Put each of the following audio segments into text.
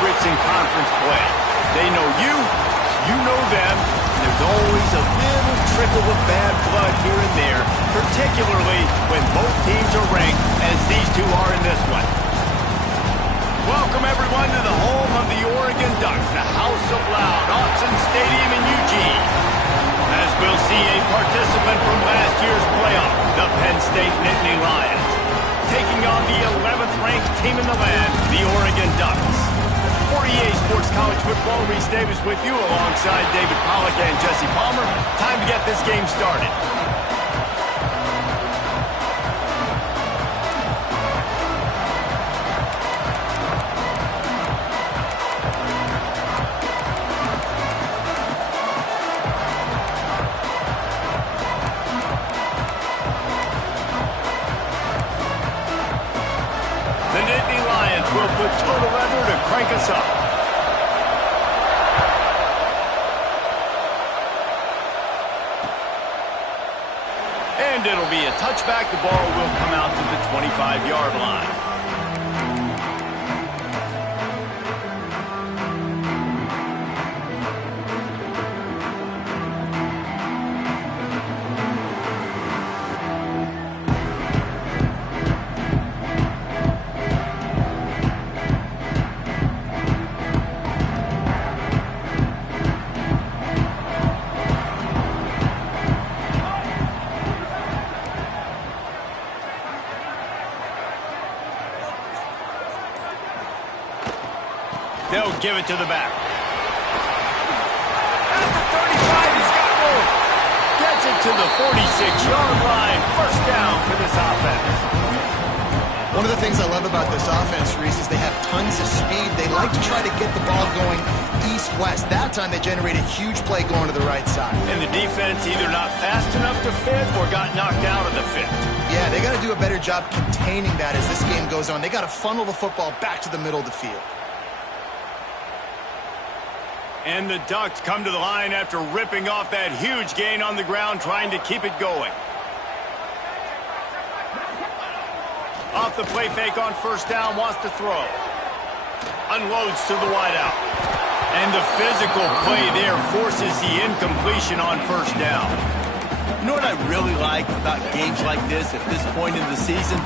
favorites in conference play. They know you, you know them, and there's always a little trickle of bad blood here and there, particularly when both teams are ranked, as these two are in this one. Welcome, everyone, to the home of the Oregon Ducks, the House of Loud, Autzen Stadium in Eugene. As we'll see a participant from last year's playoff, the Penn State Nittany Lions, taking on the 11th-ranked team in the land, the Oregon Ducks. For EA Sports College Football, Reese Davis with you alongside David Pollack and Jesse Palmer. Time to get this game started. Will put total leather to crank us up. And it'll be a touchback. The ball will come out to the 25-yard line. They'll give it to the back. At the 35, he's got room. Gets it to the 46-yard line. First down for this offense. One of the things I love about this offense, Reese, is they have tons of speed. They like to try to get the ball going east-west. That time they generated a huge play going to the right side. And the defense either not fast enough to fit or got knocked out of the fit. Yeah, they got to do a better job containing that as this game goes on. They got to funnel the football back to the middle of the field. And the Ducks come to the line after ripping off that huge gain on the ground, trying to keep it going. Off the play fake on first down, wants to throw. Unloads to the wideout. And the physical play there forces the incompletion on first down. You know what I really like about games like this at this point in the season?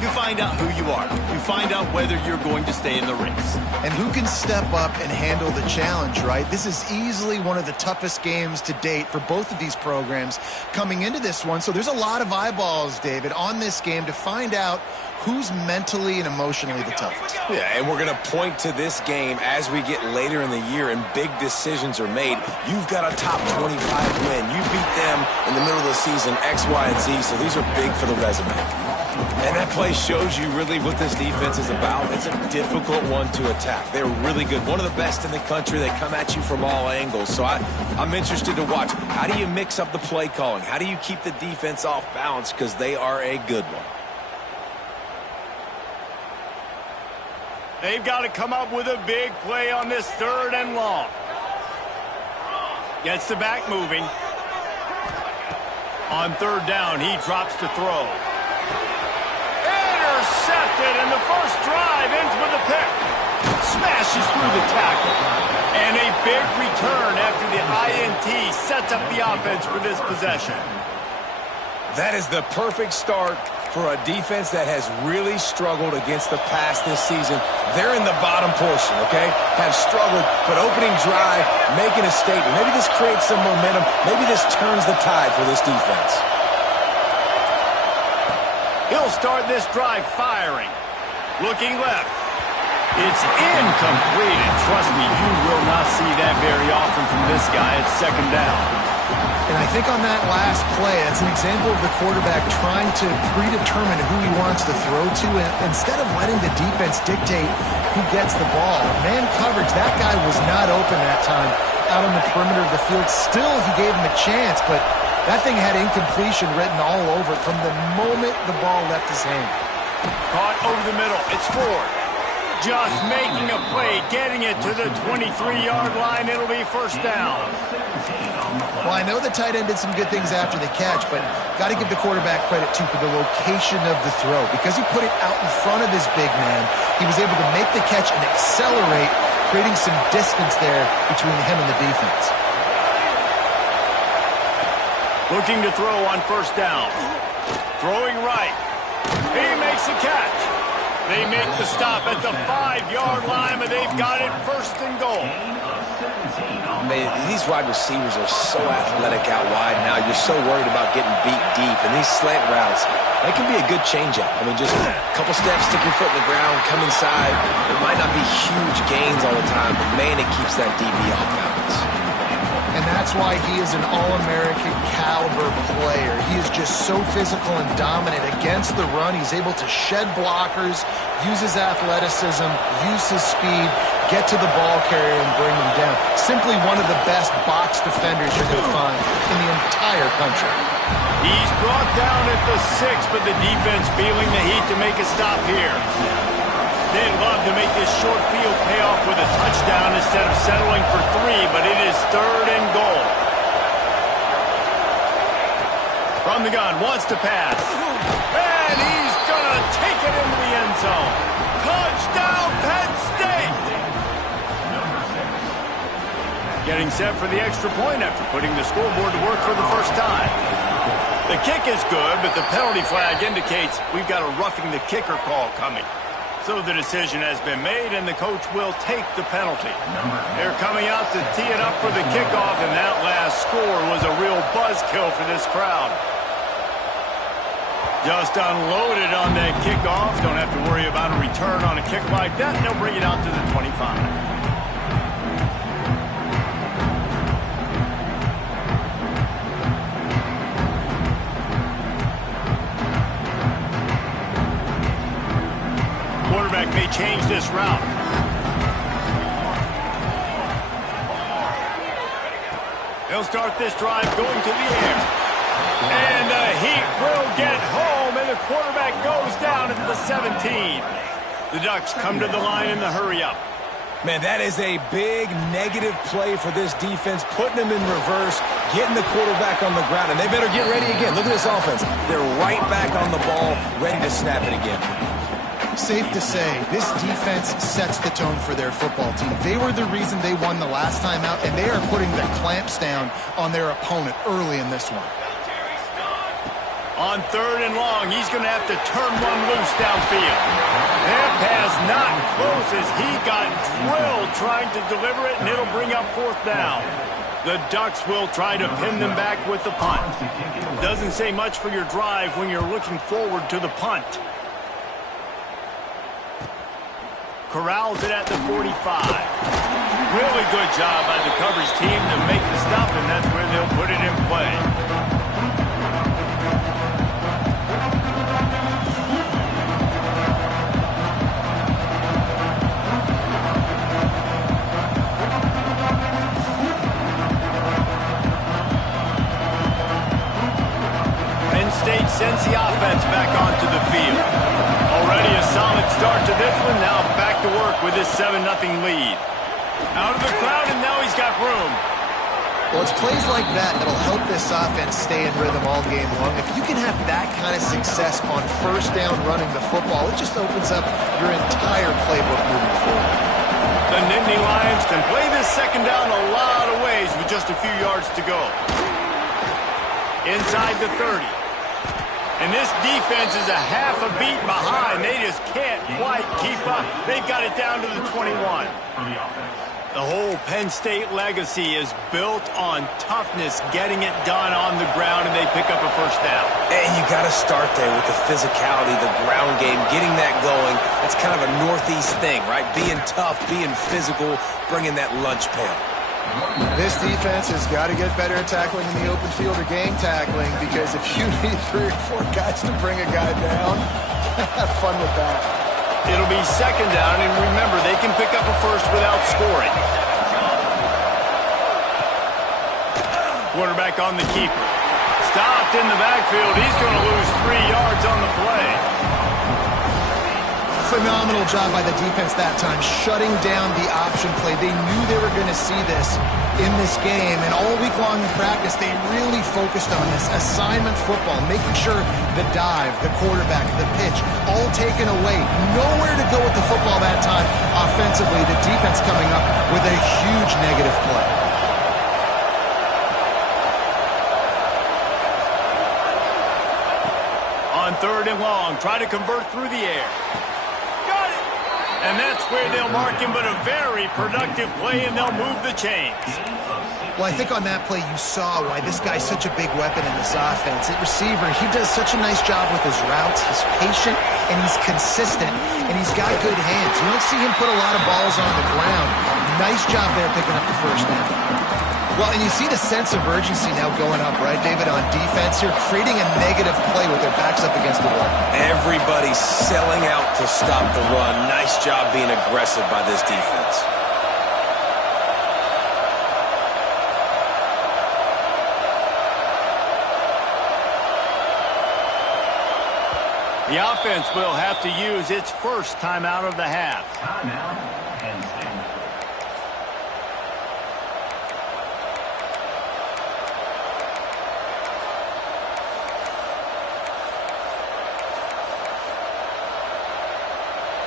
You find out who you are. You find out whether you're going to stay in the race. And who can step up and handle the challenge, right? This is easily one of the toughest games to date for both of these programs coming into this one. So there's a lot of eyeballs, David, on this game to find out who's mentally and emotionally the toughest. Yeah, and we're going to point to this game as we get later in the year and big decisions are made. You've got a top 25 win. You beat them in the middle of the season, X, Y, and Z, so these are big for the resume. And that play shows you really what this defense is about. It's a difficult one to attack. They're really good. One of the best in the country. They come at you from all angles. So I'm interested to watch. How do you mix up the play calling? How do you keep the defense off balance? Because they are a good one. They've got to come up with a big play on this third and long. Gets the back moving. On third down, he drops to throw. Intercepted, and the first drive ends with a pick. Smashes through the tackle. And a big return after the INT sets up the offense for this possession. That is the perfect start for a defense that has really struggled against the pass this season. They're in the bottom portion, okay? Have struggled, but opening drive, making a statement. Maybe this creates some momentum. Maybe this turns the tide for this defense. He'll start this drive firing. Looking left. It's incomplete, and trust me, you will not see that very often from this guy at second down. And I think on that last play, that's an example of the quarterback trying to predetermine who he wants to throw to, and instead of letting the defense dictate who gets the ball. Man coverage, that guy was not open that time out on the perimeter of the field. Still, he gave him a chance, but that thing had incompletion written all over it from the moment the ball left his hand. Caught over the middle. It's Ford. Just making a play, getting it to the 23-yard line. It'll be first down. Well, I know the tight end did some good things after the catch, but got to give the quarterback credit, too, for the location of the throw. Because he put it out in front of his big man, he was able to make the catch and accelerate creating some distance there between him and the defense. Looking to throw on first down. Throwing right. He makes the catch. They make the stop at the 5-yard line, but they've got it first and goal. Man, these wide receivers are so athletic out wide now. You're so worried about getting beat deep. And these slant routes, that can be a good changeup. I mean, just a couple steps, stick your foot in the ground, come inside. It might not be huge gains all the time, but man, it keeps that DB off balance. And that's why he is an All-American caliber player. He is just so physical and dominant against the run. He's able to shed blockers, use his athleticism, use his speed, get to the ball carrier and bring him down. Simply one of the best box defenders you're going to find in the entire country. He's brought down at the 6, but the defense feeling the heat to make a stop here. They'd love to make this short field pay off with a touchdown instead of settling for 3, but it is 3rd and goal. From the gun, wants to pass. And he's going to take it into the end zone. Touchdown, Penn State! Getting set for the extra point after putting the scoreboard to work for the first time. The kick is good, but the penalty flag indicates we've got a roughing the kicker call coming. So the decision has been made, and the coach will take the penalty. They're coming out to tee it up for the kickoff, and that last score was a real buzzkill for this crowd. Just unloaded on that kickoff. Don't have to worry about a return on a kick like that, and they'll bring it out to the 25. Quarterback may change this route. He'll start this drive going to the air. And the Heat will get home, and the quarterback goes down at the 17. The Ducks come to the line in the hurry-up. Man, that is a big negative play for this defense, putting them in reverse, getting the quarterback on the ground, and they better get ready again. Look at this offense. They're right back on the ball, ready to snap it again. Safe to say, this defense sets the tone for their football team. They were the reason they won the last time out, and they are putting the clamps down on their opponent early in this one. On 3rd and long, he's going to have to turn one loose downfield. That pass not close as he got drilled trying to deliver it, and it'll bring up 4th down. The Ducks will try to pin them back with the punt. Doesn't say much for your drive when you're looking forward to the punt. Corrals it at the 45. Really good job by the coverage team to make the stop, and that's where they'll put it in play. Penn State sends the offense back onto the field. Already a solid start to this one. Now back to work with this 7-0 lead. Out of the crowd, and now he's got room. Well, it's plays like that that'll help this offense stay in rhythm all game long. If you can have that kind of success on first down running the football, it just opens up your entire playbook moving forward. The Nittany Lions can play this second down a lot of ways with just a few yards to go. Inside the 30. And this defense is a half a beat behind. They just can't quite keep up. They've got it down to the 21. The whole Penn State legacy is built on toughness, getting it done on the ground, and they pick up a first down. And you got to start there with the physicality, the ground game, getting that going. That's kind of a Northeast thing, right? Being tough, being physical, bringing that lunch pail. This defense has got to get better at tackling in the open field or game tackling, because if you need 3 or 4 guys to bring a guy down, have fun with that. It'll be second down, and remember, they can pick up a first without scoring. Quarterback on the keeper. Stopped in the backfield. He's going to lose 3 yards on the play. Phenomenal job by the defense that time, shutting down the option play. They knew they were going to see this in this game, and all week long in practice, they really focused on this assignment football, making sure the dive, the quarterback, the pitch, all taken away. Nowhere to go with the football that time offensively. The defense coming up with a huge negative play. On 3rd and long, try to convert through the air. Got it! And that's where they'll mark him, but a very productive play, and they'll move the chains. Well, I think on that play you saw why this guy's such a big weapon in this offense. At receiver, he does such a nice job with his routes. He's patient, and he's consistent, and he's got good hands. You don't see him put a lot of balls on the ground. Nice job there picking up the first down. Well, and you see the sense of urgency now going up, right, David, on defense here, creating a negative play with their backs up against the wall. Everybody's selling out to stop the run. Nice job being aggressive by this defense. The offense will have to use its first timeout of the half.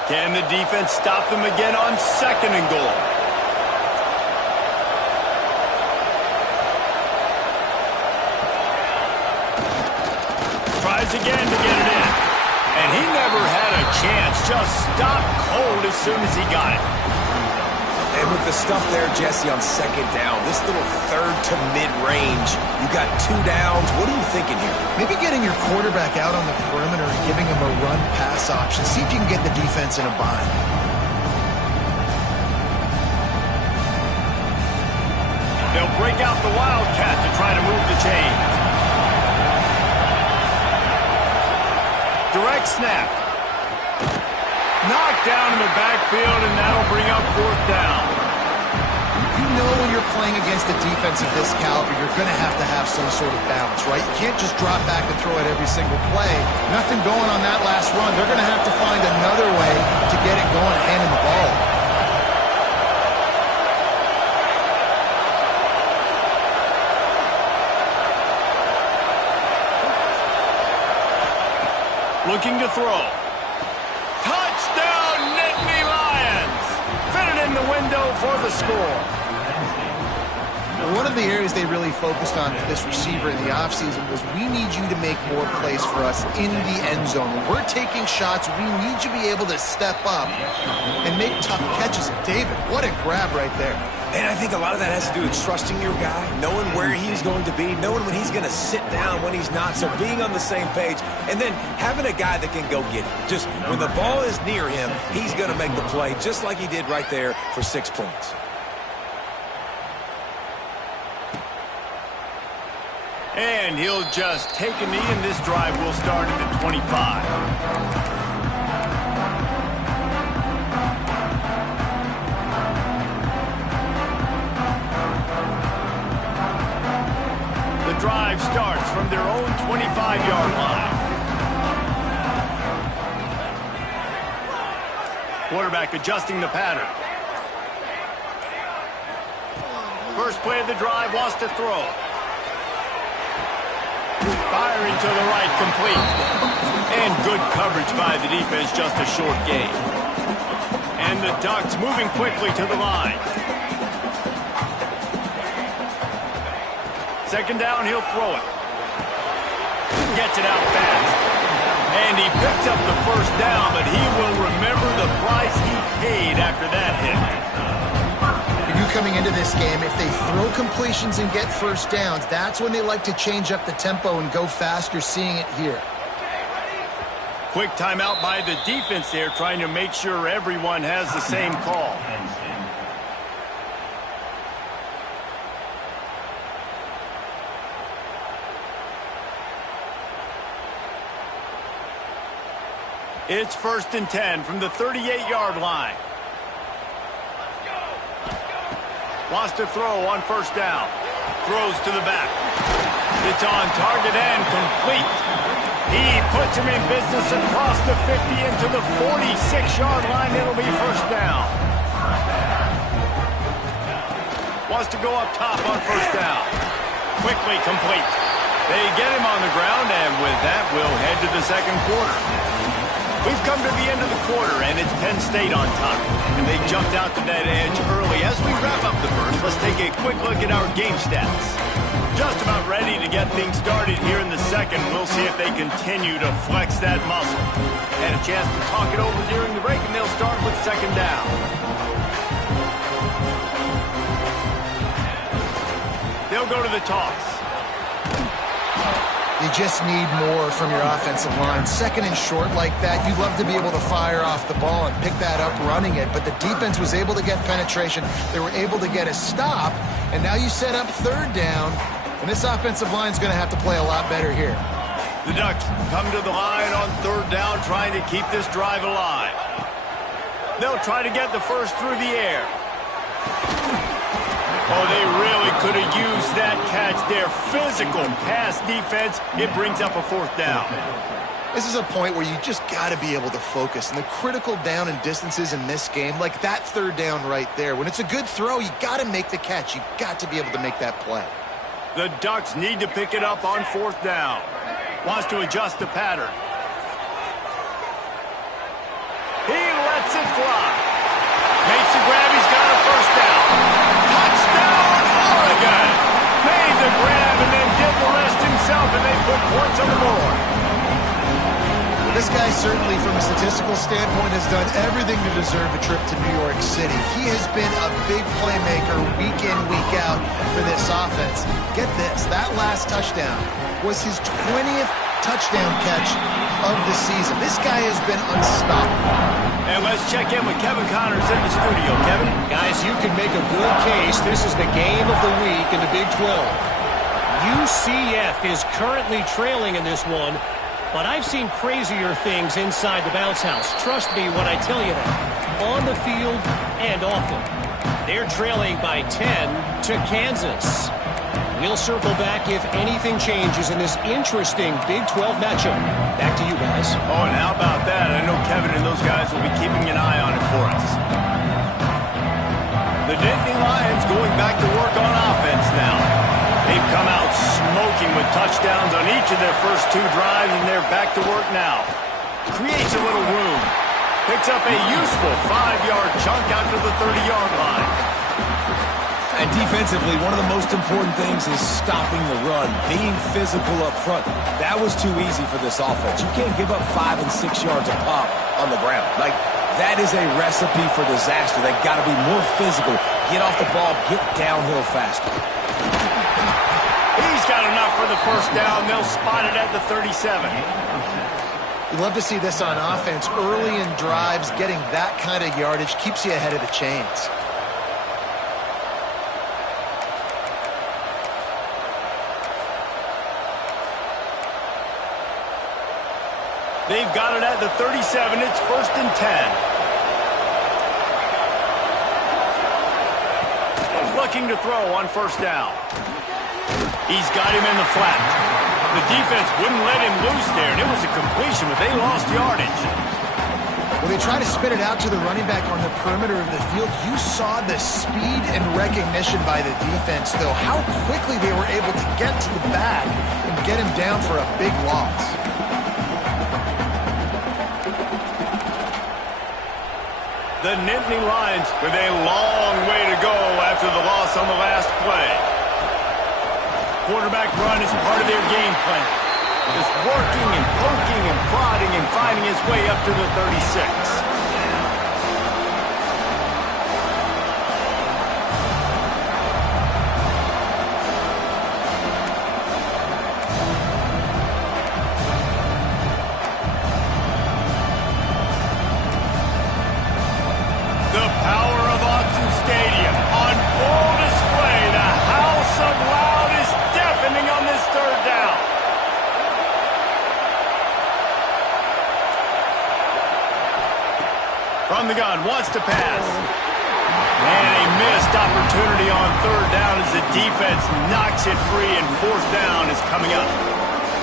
Can the defense stop them again on 2nd and goal? Tries again to get it in. And he never had a chance. Just stopped cold as soon as he got it. And with the stuff there, Jesse, on 2nd down, this little 3rd to mid-range, you got 2 downs. What are you thinking here? Maybe getting your quarterback out on the perimeter and giving him a run-pass option. See if you can get the defense in a bind. They'll break out the Wildcat to try to move the chains. Direct snap. Knocked down in the backfield, and that'll bring up 4th down. You know when you're playing against a defense of this caliber, you're going to have some sort of balance, right? You can't just drop back and throw it every single play. Nothing going on that last run. They're going to have to find another way to get it going, handing the ball. Looking to throw. Touchdown, Nittany Lions! Fitted in the window for the score. One of the areas they really focused on for this receiver in the offseason was we need you to make more plays for us in the end zone. When we're taking shots, we need you to be able to step up and make tough catches. David, what a grab right there. And I think a lot of that has to do with trusting your guy, knowing where he's going to be, knowing when he's going to sit down, when he's not, so being on the same page, and then having a guy that can go get it. Just when the ball is near him, he's going to make the play, just like he did right there for 6 points. And he'll just take a knee, and this drive will start at the 25. The drive starts from their own 25-yard line. Quarterback adjusting the pattern. First play of the drive, wants to throw. Firing to the right, complete. And good coverage by the defense, just a short gain. And the Ducks moving quickly to the line. 2nd down, he'll throw it. Gets it out fast. And he picks up the first down, but he will remember the price he paid after that hit. Coming into this game, if they throw completions and get first downs, that's when they like to change up the tempo and go fast. You're seeing it here. Quick timeout by the defense there, trying to make sure everyone has the same call. It's 1st and 10 from the 38-yard line. Wants to throw on 1st down. Throws to the back. It's on target and complete. He puts him in business across the 50 into the 46-yard line. It'll be first down. Wants to go up top on first down. Quickly complete. They get him on the ground, and with that, we'll head to the second quarter. We've come to the end of the quarter, and it's Penn State on top. And they jumped out to that edge early. As we wrap up the first, let's take a quick look at our game stats. Just about ready to get things started here in the second. We'll see if they continue to flex that muscle. Had a chance to talk it over during the break, and they'll start with second down. They'll go to the toss. You just need more from your offensive line. Second and short like that, you'd love to be able to fire off the ball and pick that up running it, but the defense was able to get penetration. They were able to get a stop, and now you set up third down, and this offensive line is going to have to play a lot better here. The Ducks come to the line on third down, trying to keep this drive alive. They'll try to get the first through the air. Oh, they really could have used that catch there. Physical pass defense. It brings up a fourth down. This is a point where you just got to be able to focus. And the critical down and distances in this game, like that third down right there, when it's a good throw, you got to make the catch. You've got to be able to make that play. The Ducks need to pick it up on fourth down. Wants to adjust the pattern. He lets it fly. Makes the grab. He's got a first down. Touchdown, Oregon! Made the grab and then did the rest himself, and they put points on the board. This guy certainly, from a statistical standpoint, has done everything to deserve a trip to New York City. He has been a big playmaker week in, week out for this offense. Get this, that last touchdown was his 20th touchdown catch of the season. This guy has been unstoppable. And let's check in with Kevin Connors in the studio. Kevin? Guys, you can make a good case. This is the game of the week in the Big 12. UCF is currently trailing in this one, but I've seen crazier things inside the bounce house. Trust me when I tell you that. On the field and off it. They're trailing by 10 to Kansas. We'll circle back if anything changes in this interesting Big 12 matchup. Back to you guys. Oh, and how about that? I know Kevin and those guys will be keeping an eye on it for us. The Nittany Lions going back to work on offense now. They've come out smoking with touchdowns on each of their first two drives, and they're back to work now. Creates a little room. Picks up a useful 5-yard chunk out to the 30-yard line. And defensively, one of the most important things is stopping the run, being physical up front. That was too easy for this offense. You can't give up 5 and 6 yards a pop on the ground. Like, that is a recipe for disaster. They got to be more physical, get off the ball, get downhill faster. He's got enough for the first down. They'll spot it at the 37. You love to see this on offense. Early in drives, getting that kind of yardage keeps you ahead of the chains. They've got it at the 37. It's first and 10. Looking to throw on first down. He's got him in the flat. The defense wouldn't let him loose there, and it was a completion, but they lost yardage. When they try to spit it out to the running back on the perimeter of the field, you saw the speed and recognition by the defense, though, how quickly they were able to get to the back and get him down for a big loss. The Nittany Lions with a long way to go after the loss on the last play. Quarterback run is part of their game plan. Just working and poking and prodding and finding his way up to the 36. From the gun, wants to pass. And a missed opportunity on third down as the defense knocks it free, and fourth down is coming up.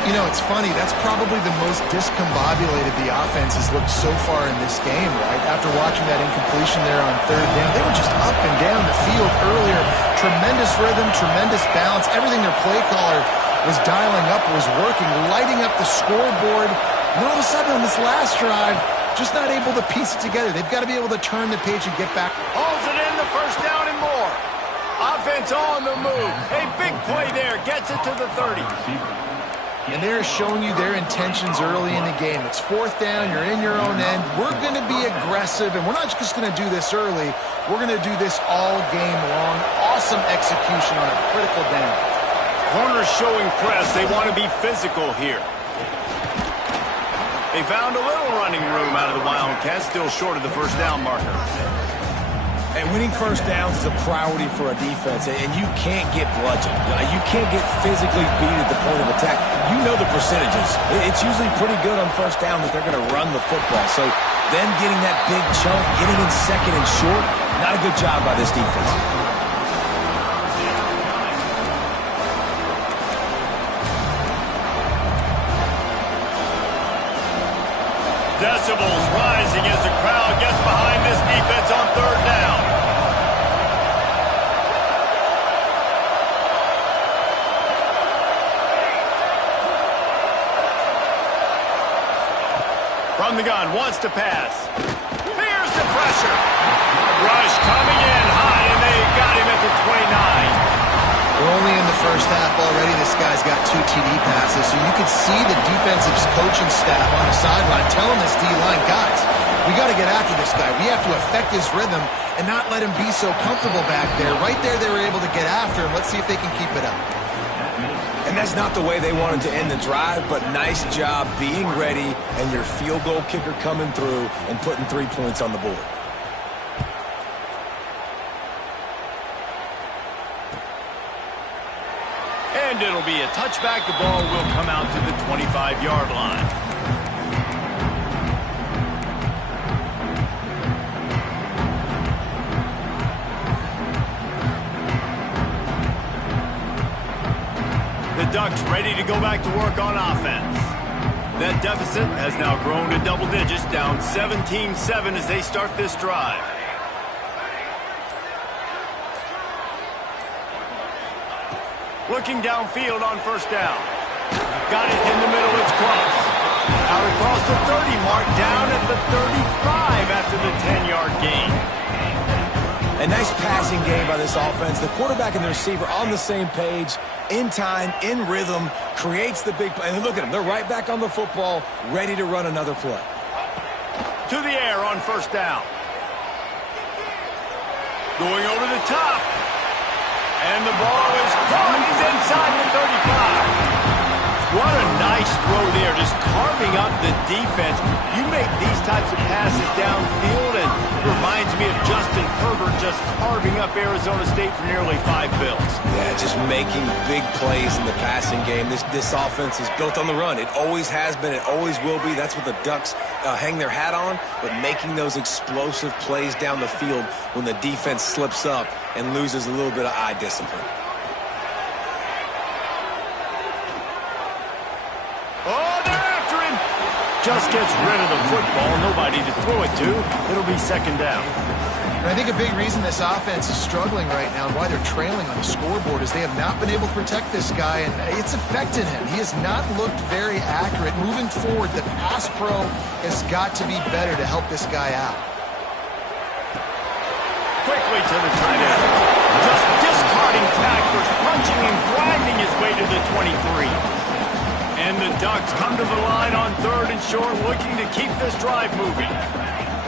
You know, it's funny. That's probably the most discombobulated the offense has looked so far in this game, right? After watching that incompletion there on third down, they were just up and down the field earlier. Tremendous rhythm, tremendous balance. Everything their play caller was dialing up was working, lighting up the scoreboard. And all of a sudden on this last drive, just not able to piece it together. They've got to be able to turn the page and get back. Hauls it in, the first down and more. Offense on the move. A big play there. Gets it to the 30. And they're showing you their intentions early in the game. It's fourth down. You're in your own end. We're going to be aggressive, and we're not just going to do this early. We're going to do this all game long. Awesome execution on a critical down. Corners showing press. They want to be physical here. They found a little running room out of the Wildcats, still short of the first down marker. And winning first downs is a priority for a defense, and you can't get bludgeoned. You can't get physically beat at the point of attack. You know the percentages. It's usually pretty good on first down that they're going to run the football. So them getting that big chunk, getting in second and short, not a good job by this defense. Decibels rising as the crowd gets behind this defense on third down. From the gun, wants to pass. Here's the pressure. Rush coming in high, and they got him at the 29. We're only in the first half already. This guy's got 2 TD passes, so you could see the defensive coaching staff on the sideline telling this D-line, guys, we got to get after this guy. We have to affect his rhythm and not let him be so comfortable back there. Right there, they were able to get after him. Let's see if they can keep it up. And that's not the way they wanted to end the drive, but nice job being ready and your field goal kicker coming through and putting 3 points on the board. And it'll be a touchback. The ball will come out to the 25-yard line. The Ducks ready to go back to work on offense. That deficit has now grown to double digits, down 17-7 as they start this drive. Looking downfield on first down. Got it in the middle, it's close. Out across the 30 mark, down at the 35 after the 10-yard gain. A nice passing game by this offense. The quarterback and the receiver on the same page, in time, in rhythm, creates the big play. And look at them, they're right back on the football, ready to run another play. To the air on first down. Going over the top. And the ball is caught. He's inside the 35. What a nice throw there, just carving up the defense. You make these types of passes downfield, and it reminds me of Justin Herbert just carving up Arizona State for nearly 5 bills. Yeah, just making big plays in the passing game. This offense is built on the run. It always has been. It always will be. That's what the Ducks hang their hat on, but making those explosive plays down the field when the defense slips up and loses a little bit of eye discipline. Oh, they're after him. Just gets rid of the football. Nobody to throw it to. It'll be second down. And I think a big reason this offense is struggling right now and why they're trailing on the scoreboard is they have not been able to protect this guy, and it's affected him. He has not looked very accurate. Moving forward, the pass pro has got to be better to help this guy out. Quickly to the tight end. Just discarding tacklers, punching and grinding his way to the 23. And the Ducks come to the line on third and short, looking to keep this drive moving.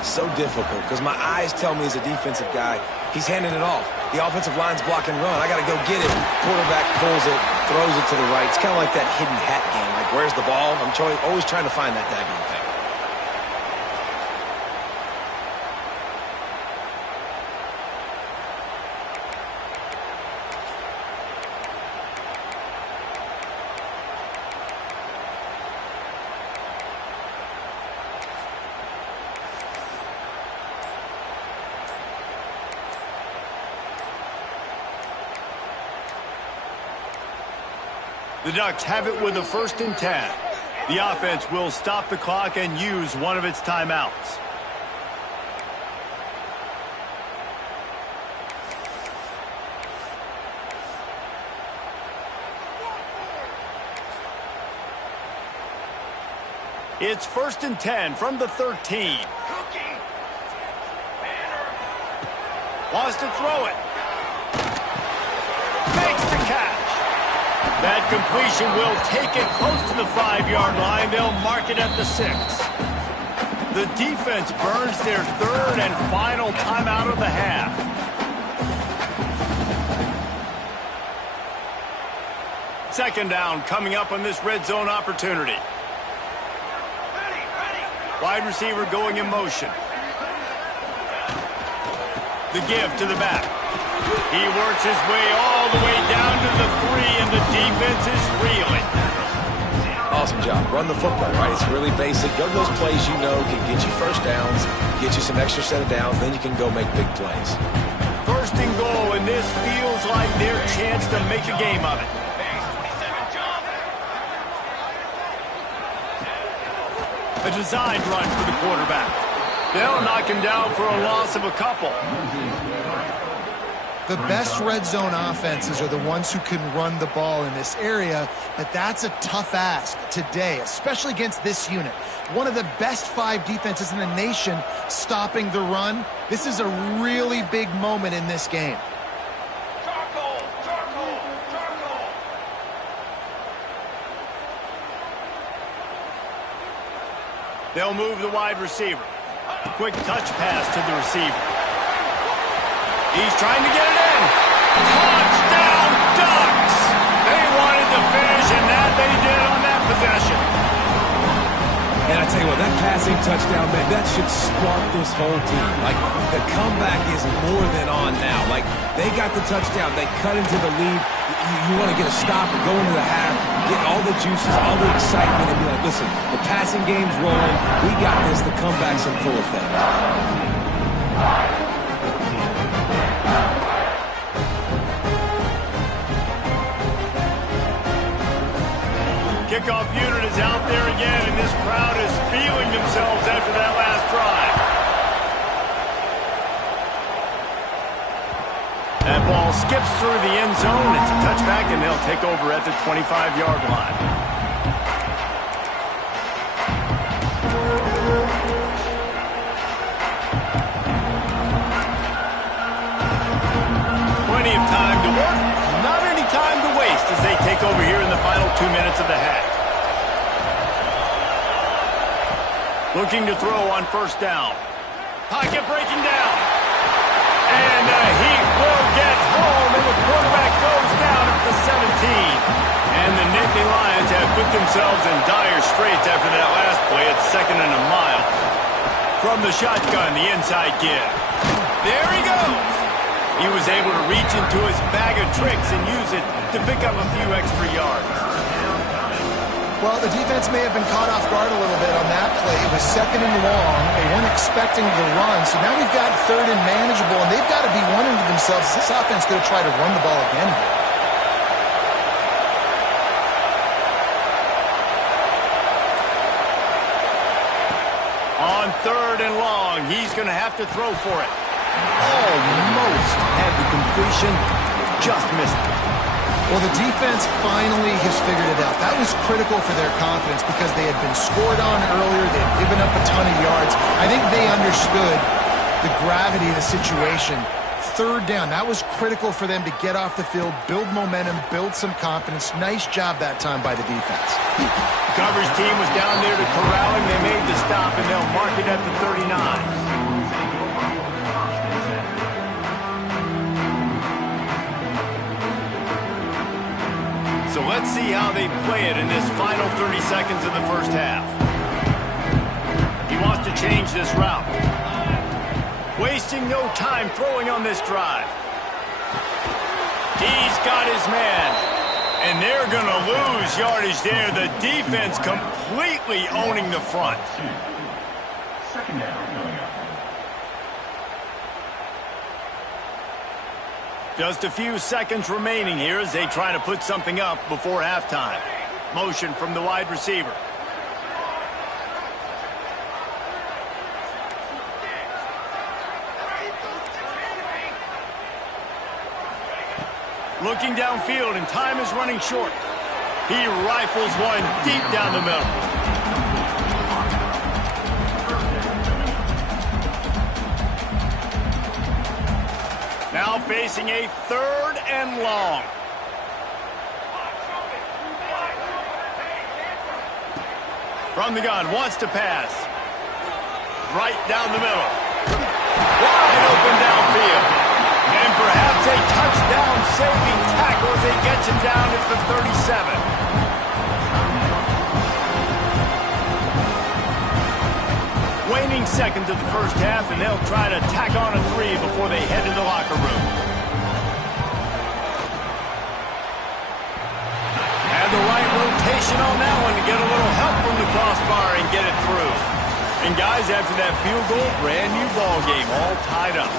So difficult because my eyes tell me as a defensive guy, he's handing it off. The offensive line's block and run. I got to go get it. Quarterback pulls it, throws it to the right. It's kind of like that hidden hat game. Like, where's the ball? I'm always trying to find that daggone thing. The Ducks have it with a 1st and 10. The offense will stop the clock and use one of its timeouts. It's 1st and 10 from the 13. Wants to throw it. Makes the catch. That completion will take it close to the 5-yard line. They'll mark it at the 6. The defense burns their 3rd and final timeout of the half. Second down coming up on this red zone opportunity. Wide receiver going in motion. The give to the back. He works his way all the way down to the 3, and the defense is reeling. Awesome job. Run the football, right? It's really basic. Go to those plays you know can get you first downs, get you some extra set of downs, then you can go make big plays. 1st and goal, and this feels like their chance to make a game of it. A designed run for the quarterback. They'll knock him down for a loss of a couple. The best red zone offenses are the ones who can run the ball in this area, but that's a tough ask today, especially against this unit. One of the best 5 defenses in the nation stopping the run. This is a really big moment in this game. They'll move the wide receiver. Quick touch pass to the receiver. He's trying to get it in. Touchdown, Ducks! They wanted to finish, and that they did on that possession. And I tell you what, that passing touchdown, man, that should spark this whole team. Like, the comeback is more than on now. Like, they got the touchdown. They cut into the lead. You want to get a stop and go into the half, get all the juices, all the excitement, and be like, listen, the passing game's rolling. We got this. The comeback's in full effect. Kickoff unit is out there again, and this crowd is feeling themselves after that last drive. That ball skips through the end zone. It's a touchback, and they'll take over at the 25-yard line. Plenty of time to work. Not any time to waste as they take over here in the final 2 minutes of the half. Looking to throw on 1st down. Pocket breaking down. And he will get home, and the quarterback goes down at the 17. And the Nittany Lions have put themselves in dire straits after that last play. It's 2nd and a mile. From the shotgun, the inside give. There he goes. He was able to reach into his bag of tricks and use it to pick up a few extra yards. Well, the defense may have been caught off guard a little bit on that play. It was 2nd and long. They weren't expecting the run, so now we've got 3rd and manageable, and they've got to be wondering to themselves, is this offense going to try to run the ball again here? On 3rd and long, he's going to have to throw for it. Almost had the completion, just missed it. Well, the defense finally has figured it out. That was critical for their confidence because they had been scored on earlier. They had given up a ton of yards. I think they understood the gravity of the situation. 3rd down, that was critical for them to get off the field, build momentum, build some confidence. Nice job that time by the defense. Coverage team was down there to corral him. They made the stop, and they'll mark it at the 39. So let's see how they play it in this final 30 seconds of the 1st half. He wants to change this route. Wasting no time throwing on this drive. He's got his man. And they're going to lose yardage there. The defense completely owning the front. 2nd down. Just a few seconds remaining here as they try to put something up before halftime. Motion from the wide receiver. Looking downfield, and time is running short. He rifles one deep down the middle. Now facing a 3rd and long. From the gun, wants to pass. Right down the middle. Wide open downfield. And perhaps a touchdown-saving tackle as he gets him down at the 37. Waning seconds of the first half, and they'll try to tack on a 3 before they head to the locker room. And the right rotation on that one to get a little help from the crossbar and get it through. And guys, after that field goal, brand new ball game, all tied up.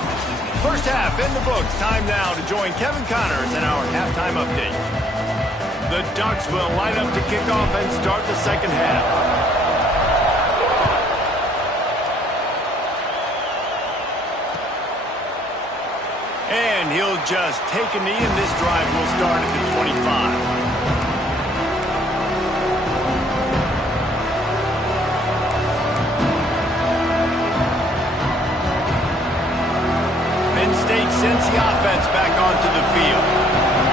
First half in the books. Time now to join Kevin Connors in our halftime update. The Ducks will line up to kick off and start the second half. And he'll just take a knee, and this drive will start at the 25. Penn State sends the offense back onto the field.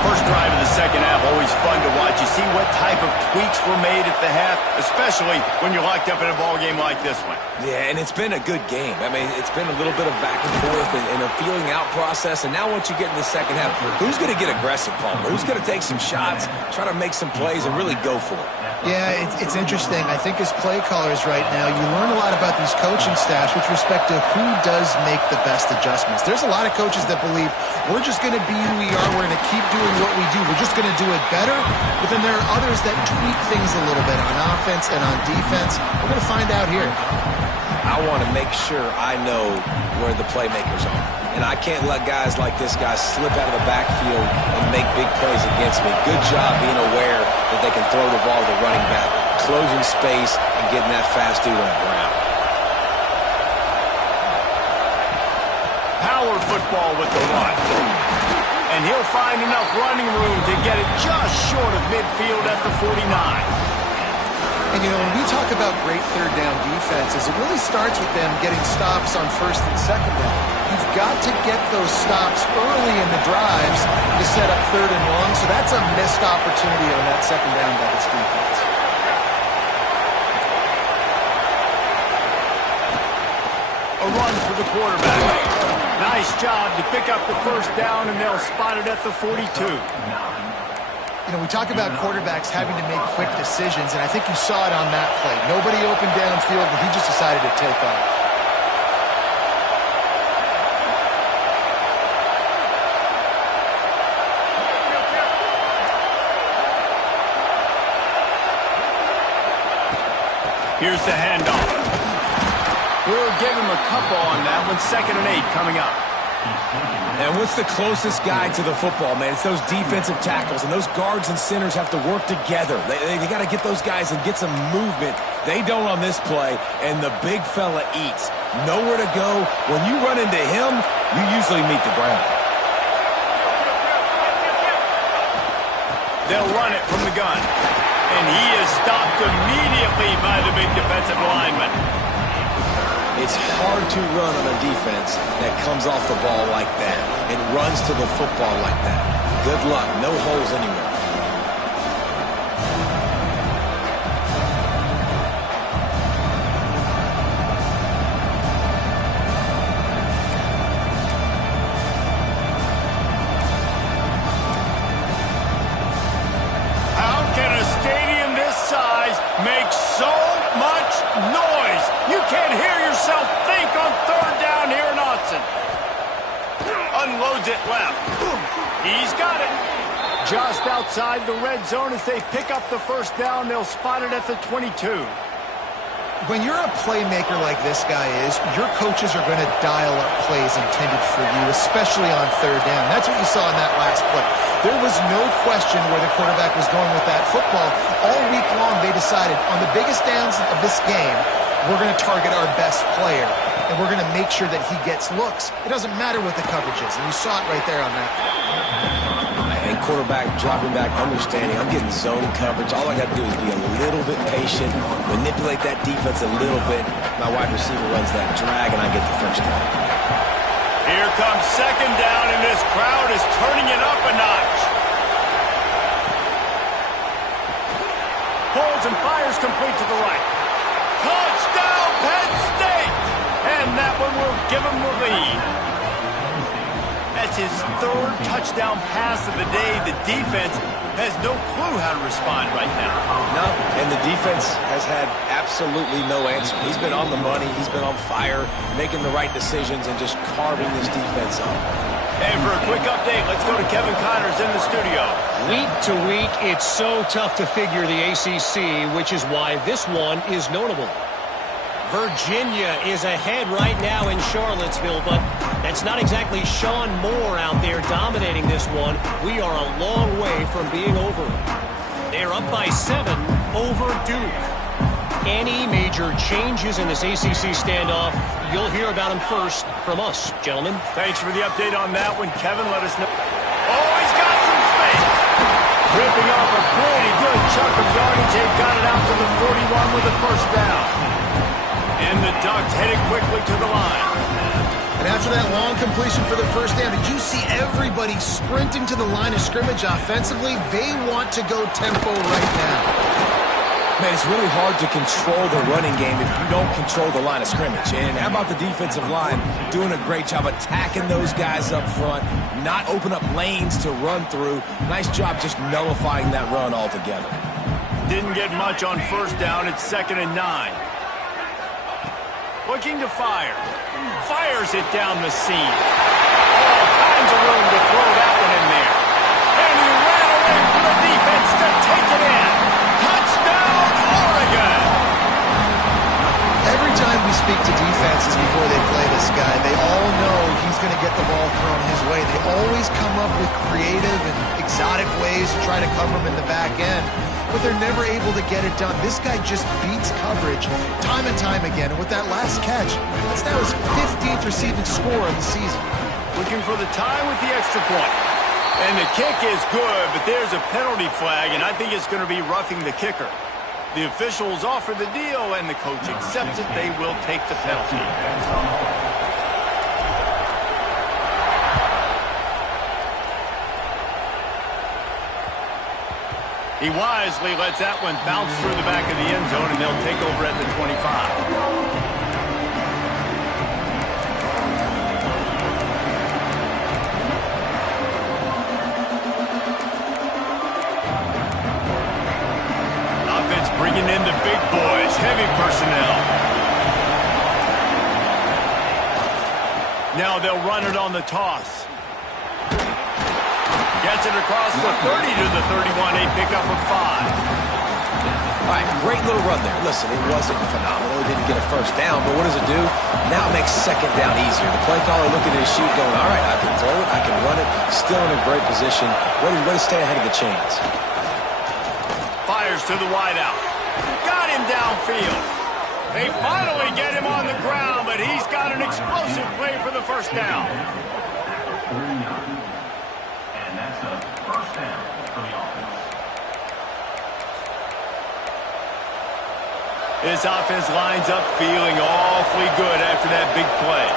First drive of the second half, always fun to watch. You see what type of tweaks were made at the half, especially when you're locked up in a ball game like this one. Yeah, and it's been a good game. I mean, it's been a little bit of back and forth and a feeling out process. And now once you get in the second half, who's going to get aggressive, Palmer? Who's going to take some shots, try to make some plays, and really go for it? Yeah, it's interesting. I think as play callers right now, you learn a lot about these coaching staffs with respect to who does make the best adjustments. There's a lot of coaches that believe we're just going to be who we are. We're going to keep doing what we do. We're just going to do it better. But then there are others that tweak things a little bit on offense and on defense. We're going to find out here. I want to make sure I know where the playmakers are. And I can't let guys like this guy slip out of the backfield and make big plays against me. Good job being aware that they can throw the ball to the running back, closing space, and getting that fast dude on the ground. Power football with the run. And he'll find enough running room to get it just short of midfield at the 49. And, you know, when we talk about great third down defenses, it really starts with them getting stops on first and second down. You've got to get those stops early in the drives to set up third and long, so that's a missed opportunity on that second down by this defense. A run for the quarterback. Nice job to pick up the first down, and they'll spot it at the 42. You know, we talk about quarterbacks having to make quick decisions, and I think you saw it on that play. Nobody open downfield, but he just decided to take off. Here's the handoff. We'll give him a couple on that one. 2nd and 8 coming up. And what's the closest guy to the football, man? It's those defensive tackles, and those guards and centers have to work together. They got to get those guys and get some movement. They don't on this play, and the big fella eats. Nowhere to go. When you run into him, you usually meet the ground. They'll run it from the gun. And he is stopped immediately by the big defensive lineman. It's hard to run on a defense that comes off the ball like that and runs to the football like that. Good luck. No holes anywhere. How can a stadium this size make so much noise? You can't hear yourself think on 3rd down here in Austin. Unloads it left. He's got it. Just outside the red zone as they pick up the first down. They'll spot it at the 22. when you're a playmaker like this guy is, your coaches are going to dial up plays intended for you, especially on third down. That's what you saw in that last play. There was no question where the quarterback was going with that football. All week long, they decided on the biggest downs of this game, we're going to target our best player, and we're going to make sure that he gets looks. It doesn't matter what the coverage is, and you saw it right there on that. And quarterback dropping back, understanding I'm getting zone coverage. All I got to do is be a little bit patient, manipulate that defense a little bit. My wide receiver runs that drag, and I get the first down. Here comes second down, and this crowd is turning it up a notch. Pulls and fires complete to the right. Touchdown, Penn State! And that one will give him the lead. That's his third touchdown pass of the day. The defense has no clue how to respond right now. No, and the defense has had absolutely no answer. He's been on the money. He's been on fire, making the right decisions and just carving this defense up. And for a quick update, let's go to Kevin Connors in the studio. Week to week, it's so tough to figure the ACC, which is why this one is notable. Virginia is ahead right now in Charlottesville, but that's not exactly Sean Moore out there dominating this one. We are a long way from being over. They're up by 7 over Duke. Any major changes in this ACC standoff, you'll hear about them first from us, gentlemen. Thanks for the update on that one, Kevin. Let us know. Oh, he's got some space. Ripping off a pretty good chunk of yardage. They've got it out to the 41 with the first down. And the Ducks headed quickly to the line. And after that long completion for the first down, did you see everybody sprinting to the line of scrimmage offensively? They want to go tempo right now. Man, it's really hard to control the running game if you don't control the line of scrimmage. And how about the defensive line doing a great job attacking those guys up front, not open up lanes to run through. Nice job just nullifying that run altogether. Didn't get much on first down. It's 2nd and 9. Looking to fire. Fires it down the seam. All kinds of room to throw that one in there. And he ran away from the defense to take it in. Touchdown, Oregon! Every time we speak to defenses before they play this guy, they all know he's going to get the ball thrown his way. They always come up with creative and exotic ways to try to cover him in the back end, but they're never able to get it done. This guy just beats coverage time and time again, and with that last catch, that's now his 15th receiving score of the season. Looking for the tie with the extra point. And the kick is good, but there's a penalty flag, and I think it's going to be roughing the kicker. The officials offer the deal, and the coach accepts it. They will take the penalty. He wisely lets that one bounce through the back of the end zone, and they'll take over at the 25. Bringing in the big boys, heavy personnel. Now they'll run it on the toss. Gets it across the 30 to the 31. A pickup of 5. All right, great little run there. Listen, it wasn't phenomenal. He didn't get a first down, but what does it do? Now it makes second down easier. The play caller looking at his sheet going, all right, I can throw it, I can run it. Still in a great position. Way to stay ahead of the chains. Fires to the wideout. Got him downfield. They finally get him on the ground, but he's got an explosive play for the first down. And that's a first down for the offense. This offense lines up feeling awfully good after that big play.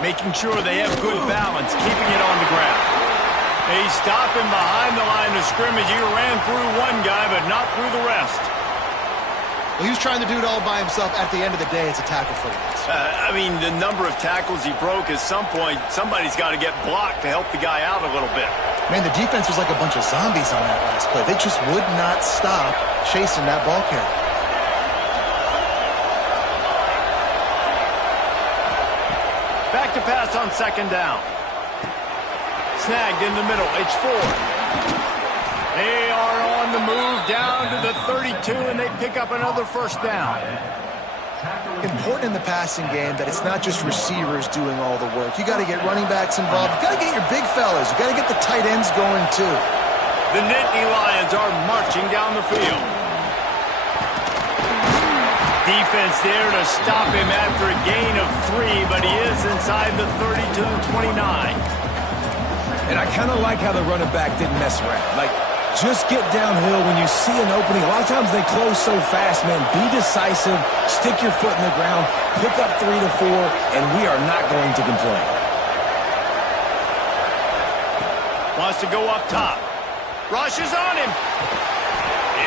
Making sure they have good balance, keeping it on the ground. He's stopping behind the line of scrimmage. He ran through one guy, but not through the rest. Well, he was trying to do it all by himself. At the end of the day, it's a tackle for loss. I mean, the number of tackles he broke, at some point, somebody's got to get blocked to help the guy out a little bit. Man, the defense was like a bunch of zombies on that last play. They just would not stop chasing that ball carrier. Back to pass on second down. Snagged in the middle. It's 4. They are on the move down to the 32, and they pick up another first down. Important in the passing game that it's not just receivers doing all the work. You got to get running backs involved. You got to get your big fellas. You got to get the tight ends going too. The Nittany Lions are marching down the field. Defense there to stop him after a gain of 3, but he is inside the 32-29. And I kind of like how the running back didn't mess around. Like, just get downhill when you see an opening. A lot of times they close so fast, man. Be decisive, stick your foot in the ground, pick up 3 to 4, and we are not going to complain. Wants to go up top. Rushes on him.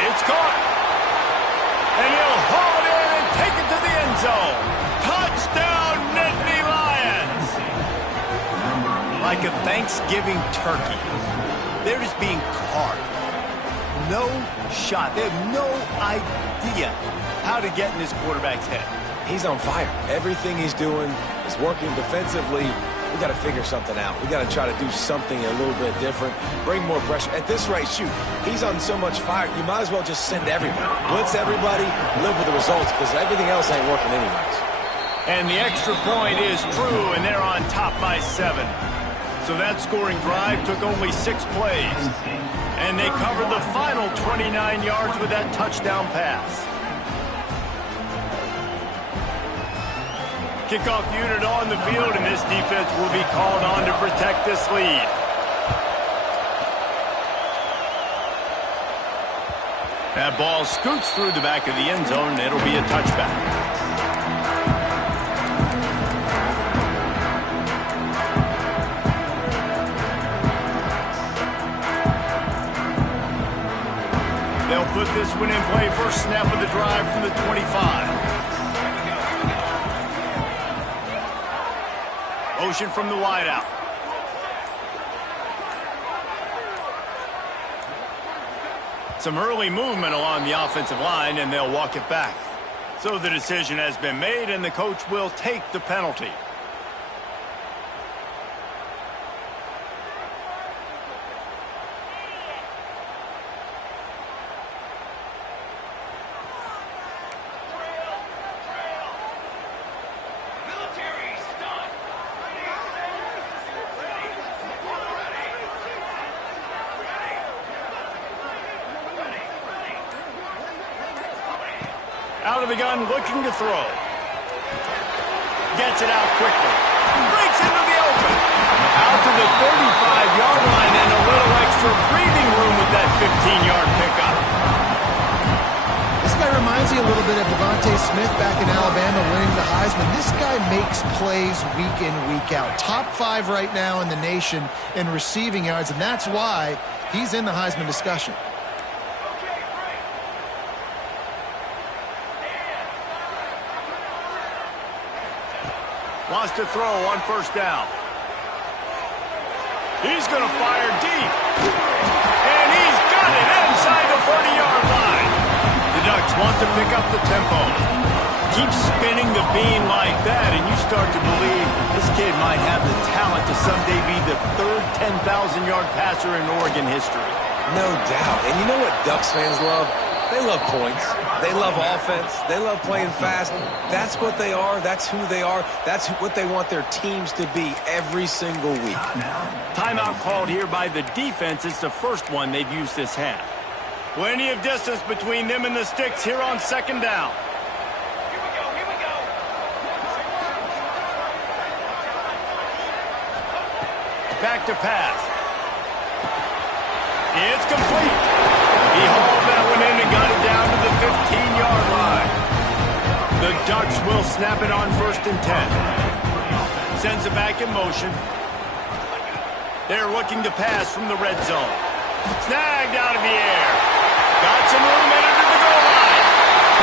It's caught. And he'll haul it in and take it to the end zone. Touchdown, Nittany Lions. Like a Thanksgiving turkey, they're just being carved. No shot. They have no idea how to get in this quarterback's head. He's on fire. Everything he's doing is working defensively. We got to figure something out. We got to try to do something a little bit different, bring more pressure. At this rate, shoot, he's on so much fire, you might as well just send everybody. Blitz everybody, live with the results, because everything else ain't working anyways. And the extra point is true, and they're on top by 7. So that scoring drive took only 6 plays. And they covered the final 29 yards with that touchdown pass. Kickoff unit on the field, and this defense will be called on to protect this lead. That ball scoots through the back of the end zone, and it'll be a touchback. They'll put this one in play. First snap of the drive from the 25. Motion from the wideout. Some early movement along the offensive line, and they'll walk it back. So the decision has been made, and the coach will take the penalty. Out of the gun, looking to throw. Gets it out quickly. Breaks into the open. Out to the 35-yard line, and a little extra breathing room with that 15-yard pickup. This guy reminds me a little bit of Devontae Smith back in Alabama winning the Heisman. This guy makes plays week in, week out. Top 5 right now in the nation in receiving yards, and that's why he's in the Heisman discussion. Wants to throw on first down. He's going to fire deep. And he's got it inside the 30-yard line. The Ducks want to pick up the tempo. Keep spinning the bean like that, and you start to believe this kid might have the talent to someday be the third 10,000-yard passer in Oregon history. No doubt. And you know what Ducks fans love? They love points. They love offense. They love playing fast. That's what they are. That's who they are. That's what they want their teams to be every single week. Timeout called here by the defense. It's the first one they've used this half. Plenty of distance between them and the sticks here on second down. Here we go. Back to pass. It's complete. He hauled that one in and got it down to the 15-yard line. The Ducks will snap it on 1st and 10. Sends it back in motion. They're looking to pass from the red zone. Snagged out of the air. Got some room headed to the goal line.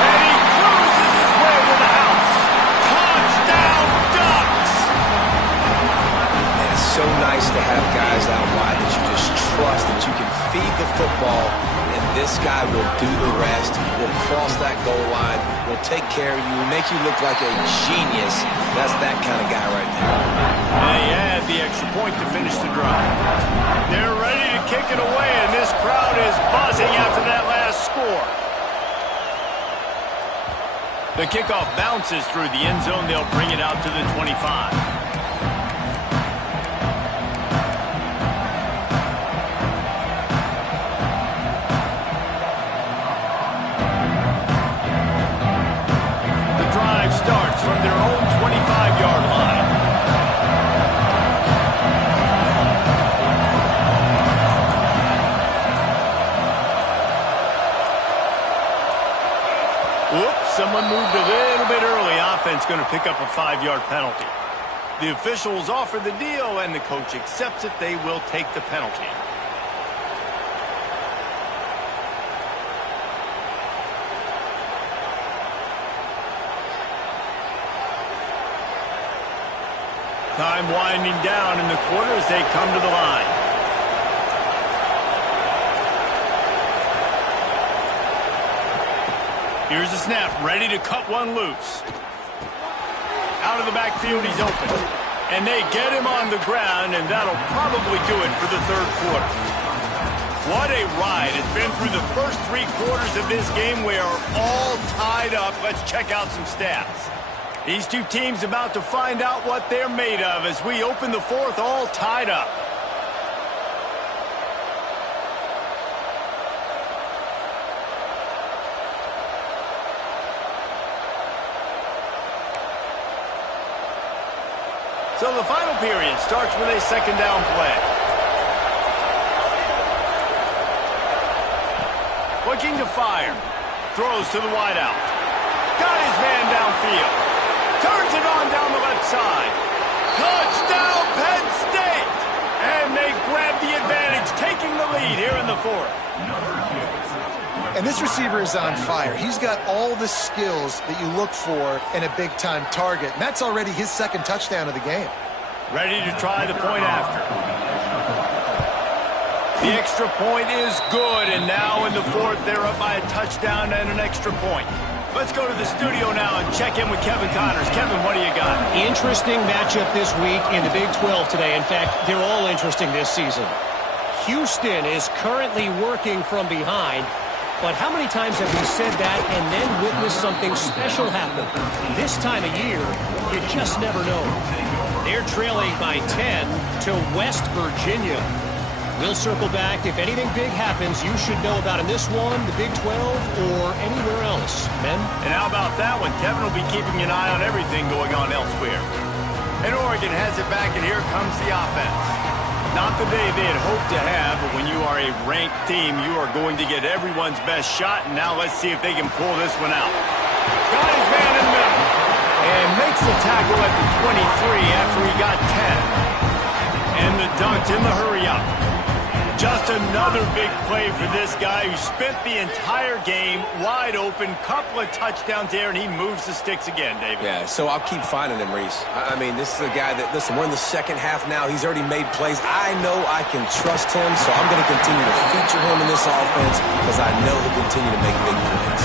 And he cruises his way to the house. Touchdown, Ducks! And it's so nice to have guys out wide that you just trust that you can feed the football, and this guy will do the rest. Will cross that goal line, will take care of you, make you look like a genius. That's that kind of guy right there. They had the extra point to finish the drive. They're ready to kick it away, and this crowd is buzzing after that last score. The kickoff bounces through the end zone. They'll bring it out to the 25. The drive starts from their own 25-yard line. Whoops, someone moved a little bit early. Offense going to pick up a 5-yard penalty. The officials offer the deal, and the coach accepts it. They will take the penalty. Time winding down in the quarter as they come to the line. Here's the snap, ready to cut one loose. Out of the backfield, he's open. And they get him on the ground, and that'll probably do it for the third quarter. What a ride. It's been through the first 3 quarters of this game. We are all tied up. Let's check out some stats. These two teams about to find out what they're made of as we open the fourth all tied up. So the final period starts with a second down play. Looking to fire. Throws to the wideout. Got his man downfield. Turns it on down the left side. Touchdown, Penn State! And they grab the advantage, taking the lead here in the fourth. And this receiver is on fire. He's got all the skills that you look for in a big-time target. And that's already his second touchdown of the game. Ready to try the point after. The extra point is good, and now in the fourth, they're up by a touchdown and an extra point. Let's go to the studio now and check in with Kevin Connors. Kevin, what do you got? Interesting matchup this week in the Big 12 today. In fact, they're all interesting this season. Houston is currently working from behind. But how many times have we said that and then witnessed something special happen? This time of year, you just never know. They're trailing by 10 to West Virginia. We'll circle back. If anything big happens, you should know about in this one, the Big 12, or anywhere else. Men? And how about that one? Kevin will be keeping an eye on everything going on elsewhere. And Oregon has it back, and here comes the offense. Not the day they had hoped to have, but when you are a ranked team, you are going to get everyone's best shot. And now let's see if they can pull this one out. Got his man in the middle. And makes the tackle at the 23 after he got 10. And the dunk in the hurry-up. Just another big play for this guy who spent the entire game wide open. Couple of touchdowns there, and he moves the sticks again, David. Yeah, so I'll keep finding him, Reese. I mean, this is a guy that, listen, we're in the second half now. He's already made plays. I know I can trust him, so I'm going to continue to feature him in this offense because I know he'll continue to make big plays.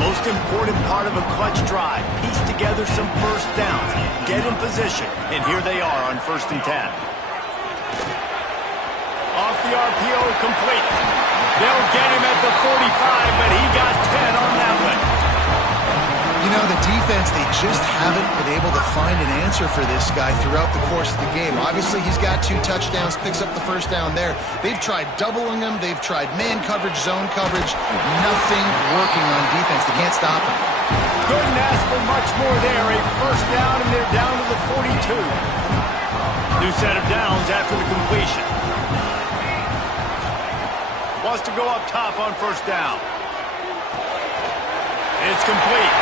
Most important part of a clutch drive. Piece together some first downs. Get in position, and here they are on 1st and 10. Off the RPO, complete. They'll get him at the 45, but he got 10 on that one. You know, the defense, they just haven't been able to find an answer for this guy throughout the course of the game. Obviously, he's got 2 touchdowns, picks up the first down there. They've tried doubling him. They've tried man coverage, zone coverage. Nothing working on defense. They can't stop him. Couldn't ask for much more there. A first down, and they're down to the 42. New set of downs after the completion. Wants to go up top on first down. It's complete.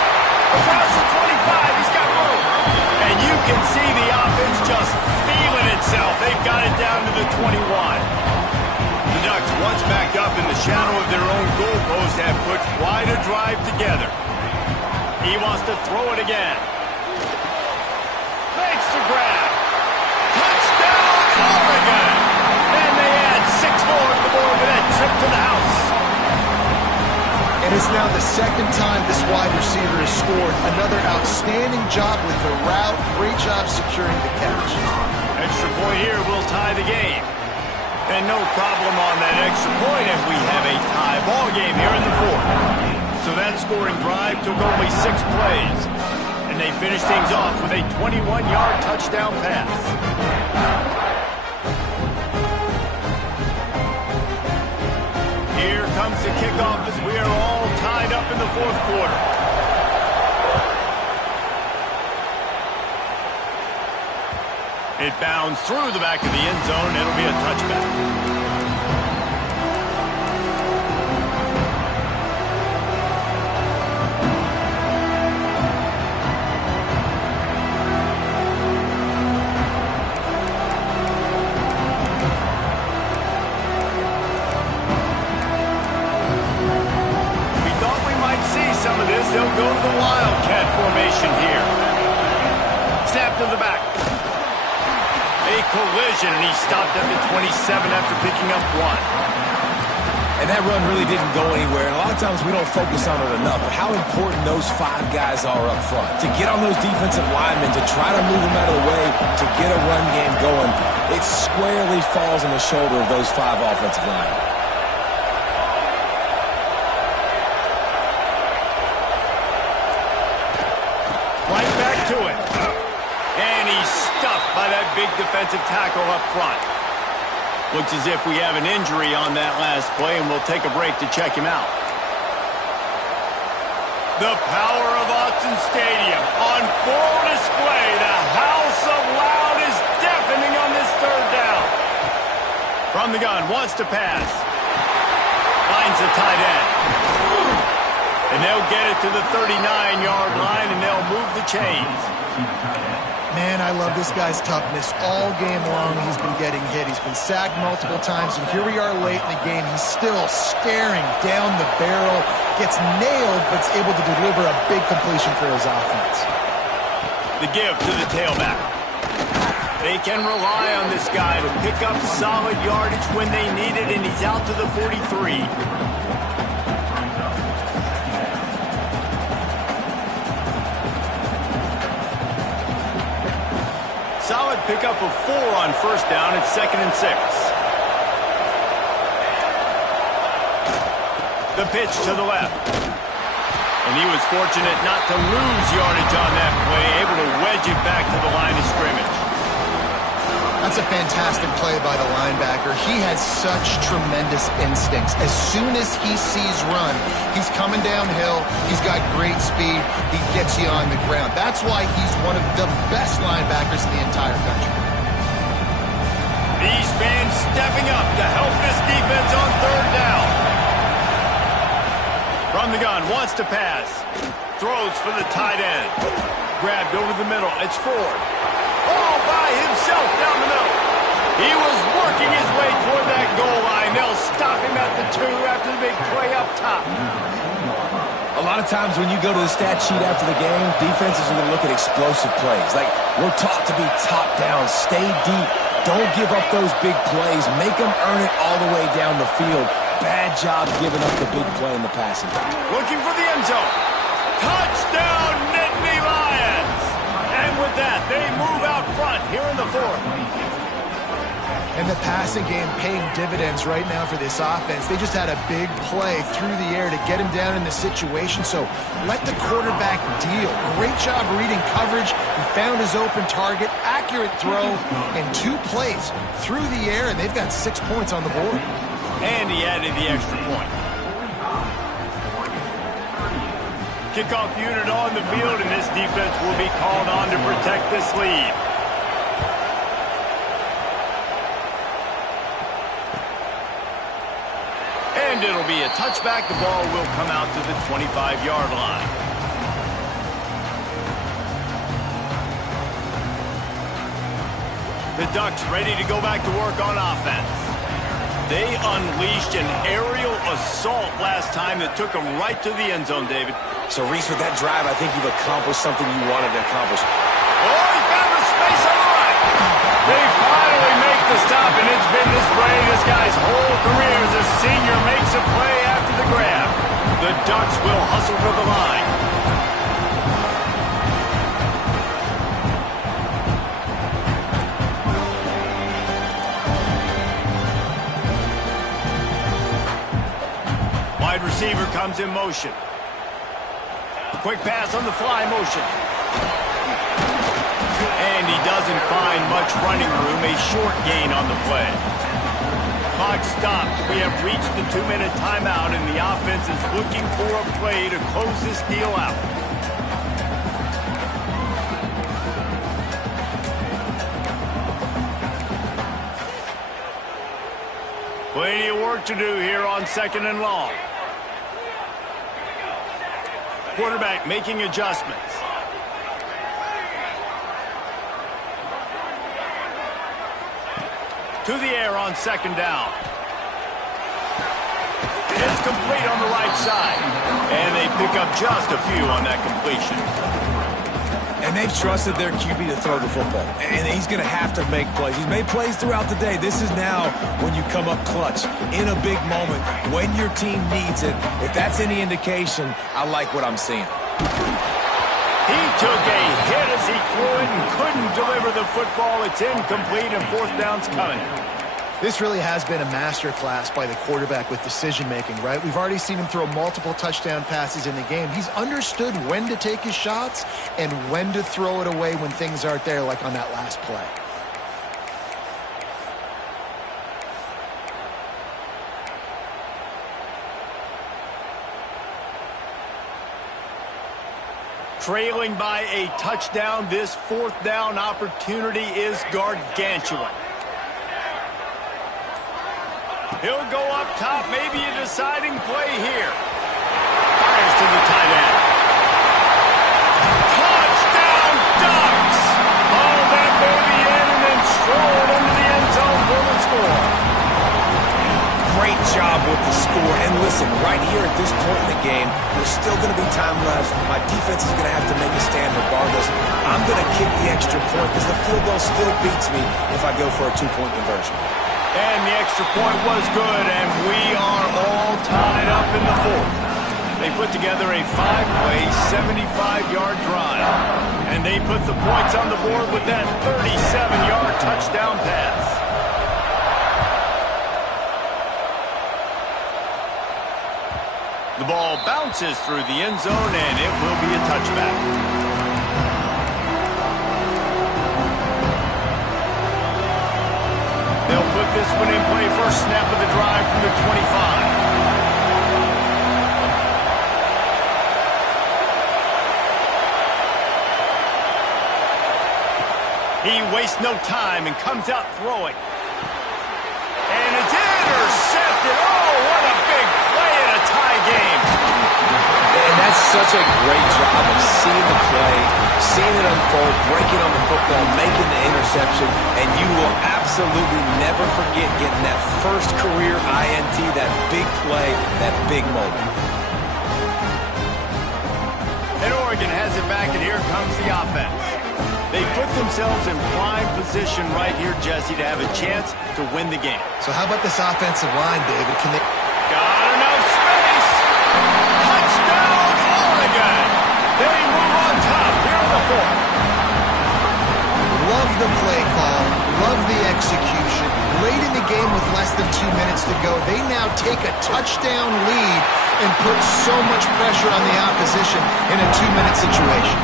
Across the 25, he's got room. And you can see the offense just feeling itself. They've got it down to the 21. The Ducks, once backed up in the shadow of their own goalpost, have put quite a drive together. He wants to throw it again. Makes the grab. Touchdown, Oregon! And they add 6 more to the board with that trip to the house. And it's now the second time this wide receiver has scored. Another outstanding job with the route. Great job securing the catch. Extra point here will tie the game. And no problem on that extra point if we have a tie ball game here in the fourth. So that scoring drive took only 6 plays. And they finished things off with a 21-yard touchdown pass. Here comes the kickoff as we are all tied up in the 4th quarter. It bounds through the back of the end zone. It'll be a touchback. Some of this, they'll go to the Wildcat formation here. Snap to the back. A collision, and he stopped at the 27 after picking up 1. And that run really didn't go anywhere. And a lot of times we don't focus on it enough, but how important those 5 guys are up front. To get on those defensive linemen, to try to move them out of the way, to get a run game going, it squarely falls on the shoulder of those 5 offensive linemen. Right back to it. And he's stuffed by that big defensive tackle up front. Looks as if we have an injury on that last play, and we'll take a break to check him out. The power of Autzen Stadium on full display. The house of loud is deafening on this 3rd down. From the gun, wants to pass. Finds the tight end. And they'll get it to the 39-yard line, and they'll move the chains. Man, I love this guy's toughness. All game long, he's been getting hit. He's been sacked multiple times, and here we are late in the game. He's still staring down the barrel, gets nailed, but is able to deliver a big completion for his offense. The give to the tailback. They can rely on this guy to pick up solid yardage when they need it, and he's out to the 43. Solid pickup of 4 on 1st down. It's 2nd and 6. The pitch to the left. And he was fortunate not to lose yardage on that play, able to wedge it back to the line of scrimmage. That's a fantastic play by the linebacker. He has such tremendous instincts. As soon as he sees run, he's coming downhill. He's got great speed. He gets you on the ground. That's why he's one of the best linebackers in the entire country. These fans stepping up to help this defense on 3rd down. From the gun, wants to pass. Throws for the tight end. Grabbed over the middle. It's Ford. All by himself down the middle. He was working his way toward that goal line. They'll stop him at the 2 after the big play up top. A lot of times when you go to the stat sheet after the game, defenses are going to look at explosive plays. Like, we're taught to be top down, stay deep, don't give up those big plays, make them earn it all the way down the field. Bad job giving up the big play in the passing game. Looking for the end zone. Touchdown, Nittany Lions! And with that, they move out front here in the 4th. And the passing game paying dividends right now for this offense. They just had a big play through the air to get him down in the situation. So let the quarterback deal. Great job reading coverage. He found his open target, accurate throw, and 2 plays through the air, and they've got 6 points on the board. And he added the extra point. Kickoff unit on the field, and this defense will be called on to protect this lead. And it'll be a touchback. The ball will come out to the 25-yard line. The Ducks ready to go back to work on offense. They unleashed an aerial assault last time that took them right to the end zone, David. So, Reese, with that drive, I think you've accomplished something you wanted to accomplish. Oh, he found the space on the right. They finally make the stop, and it's been this way this guy's whole career as a senior makes a play after the grab. The Ducks will hustle for the line. Wide receiver comes in motion. Quick pass on the fly motion. And he doesn't find much running room. A short gain on the play. Clock stops. We have reached the 2-minute timeout, and the offense is looking for a play to close this deal out. Plenty of work to do here on 2nd and long. Quarterback making adjustments. To the air on 2nd down. It's complete on the right side. And they pick up just a few on that completion. And they've trusted their QB to throw the football. And he's going to have to make plays. He's made plays throughout the day. This is now when you come up clutch in a big moment when your team needs it. If that's any indication, I like what I'm seeing. He took a hit as he threw it and couldn't deliver the football. It's incomplete and 4th down's coming. This really has been a masterclass by the quarterback with decision-making, right? We've already seen him throw multiple touchdown passes in the game. He's understood when to take his shots and when to throw it away when things aren't there, like on that last play. Trailing by a touchdown, this 4th down opportunity is gargantuan. He'll go up top, maybe a deciding play here. Fires to the tight end. Touchdown, Ducks! All that baby in and then strolled into the end zone for the score. Great job with the score. And listen, right here at this point in the game, there's still going to be time left. My defense is going to have to make a stand regardless. I'm going to kick the extra point because the field goal still beats me if I go for a 2-point conversion. And the extra point was good, and we are all tied up in the 4th. They put together a 5-play, 75-yard drive. And they put the points on the board with that 37-yard touchdown pass. The ball bounces through the end zone, and it will be a touchback. They'll put this one in play first snap of the drive from the 25. He wastes no time and comes out throwing. And it's intercepted. Oh, what a big play in a tie game. And that's such a great job of seeing the play, seeing it unfold, breaking on the football, making the interception, and you will absolutely never forget getting that first career INT, that big play, that big moment. And Oregon has it back, and here comes the offense. They put themselves in prime position right here, Jesse, to have a chance to win the game. So how about this offensive line, David? Can they... Got enough space! Touchdown, Oregon! They move on top here in the 4th. Love the play call. Love the execution. Late in the game with less than 2 minutes to go, they now take a touchdown lead and put so much pressure on the opposition in a 2-minute situation.